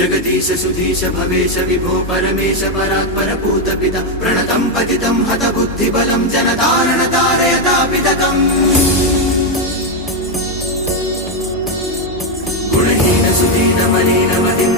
जगदीश सुधीश भवेश विभो परमेश परात्पर पूत पिता प्रणतं पतितं हत बुद्धिबलं जनतारण तारयतापितकम् गुणहीन सुदीन मलिन मतिं